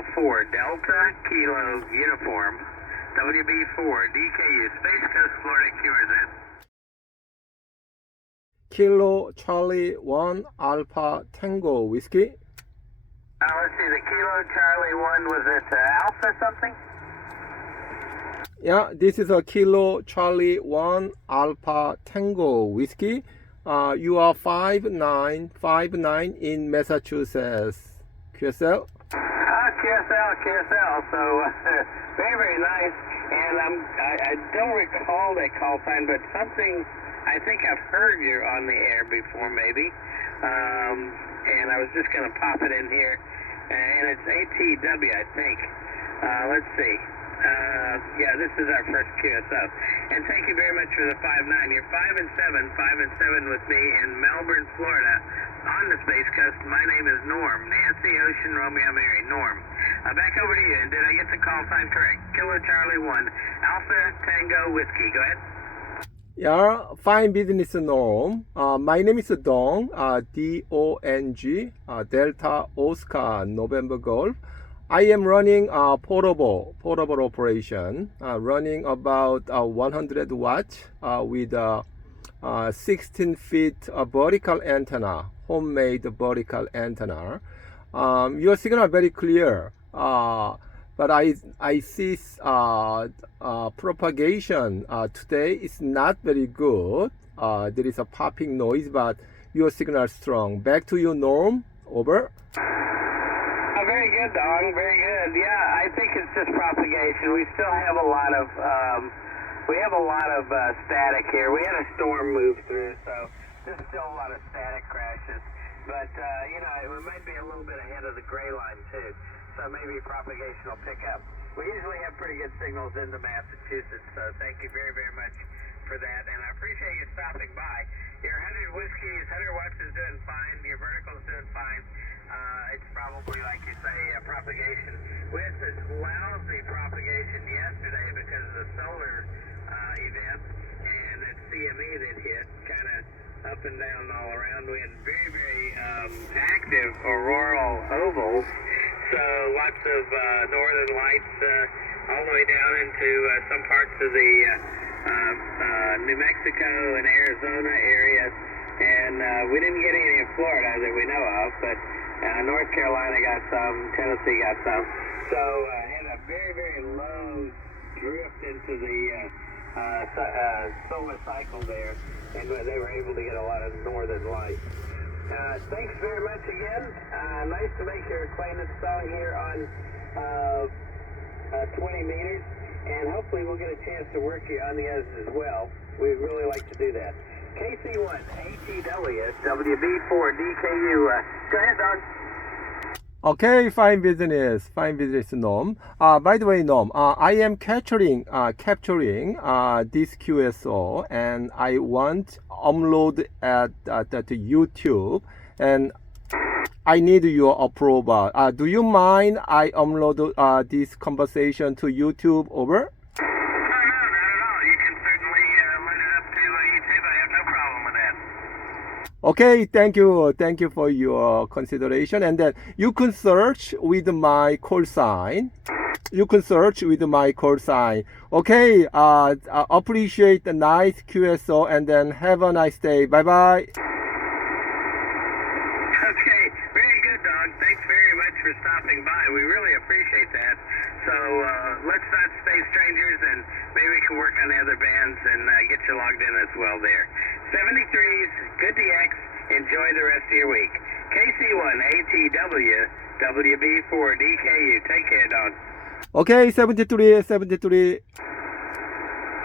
Kilo 4, Delta Kilo Uniform, WB4, DKU, Space Coast, Florida, QRZ. Kilo Charlie 1 Alpha Tango Whiskey. Let's see, the Kilo Charlie 1, was it Alpha something? Yeah, this is a Kilo Charlie 1 Alpha Tango Whiskey. You are 5959 in Massachusetts. QSL? QSL. So, very, very nice. And I don't recall that call sign, but something, I think I've heard you on the air before, maybe. And I was just going to pop it in here. And it's ATW, I think. Let's see. Yeah, this is our first QSO. And thank you very much for the 5-9. You're 5 and 7 with me in Melbourne, Florida, on the Space Coast. My name is Norm. Nancy Ocean Romeo Mary. Norm. Back over to you. And did I get the call sign correct? Kilo Charlie 1, Alpha Tango Whiskey. Go ahead. Yeah, fine business Norm. My name is Dong, D-O-N-G, Delta Oscar November Golf. I am running a portable operation, running about 100 watts with a 16 feet vertical antenna, homemade vertical antenna. Your signal is very clear, but I see propagation today is not very good. There is a popping noise, but your signal is strong. Back to you, Norm. Over. Very good, Dong. Very good. Yeah, I think it's just propagation. We still have a lot of static here. We had a storm move through, so there's still a lot of static crashes. But it might be a little bit ahead of the gray line too, so maybe propagation will pick up. We usually have pretty good signals into Massachusetts, so thank you very, very much for that, and I appreciate you stopping by. Your 100 whiskey, 100 watts is doing fine. Your vertical's doing fine. It's probably, like you say, propagation. We had this lousy propagation yesterday because of the solar event and that CME that hit, kind of up and down all around. We had very, very active auroral ovals, so lots of northern lights all the way down into some parts of the New Mexico and Arizona areas, and we didn't get any in Florida that we know of, but North Carolina got some, Tennessee got some. So had a very, very low drift into the solar cycle there, and they were able to get a lot of northern lights. Thanks very much again. Nice to make your acquaintance, Dong, here on 20 meters, and hopefully we'll get a chance to work you on the others as well. We'd really like to do that. KC1, ATW, WB4, DKU. Go ahead, Dog. Okay, fine business, Norm. By the way, Norm, I am capturing this QSO, and I want upload at YouTube, and I need your approval. Do you mind I upload this conversation to YouTube? Over. Okay, thank you for your consideration. And then you can search with my call sign. Okay, appreciate the nice QSO, and then have a nice day. Bye bye. Okay, very good, Dog. Thanks very much for stopping by. We really appreciate that. So let's not stay strangers, and maybe we can work on the other bands and get you logged in as well there. 73s, good DX. Enjoy the rest of your week. KC1, ATW, WB4, DKU. Take care, Dog. Okay, 73.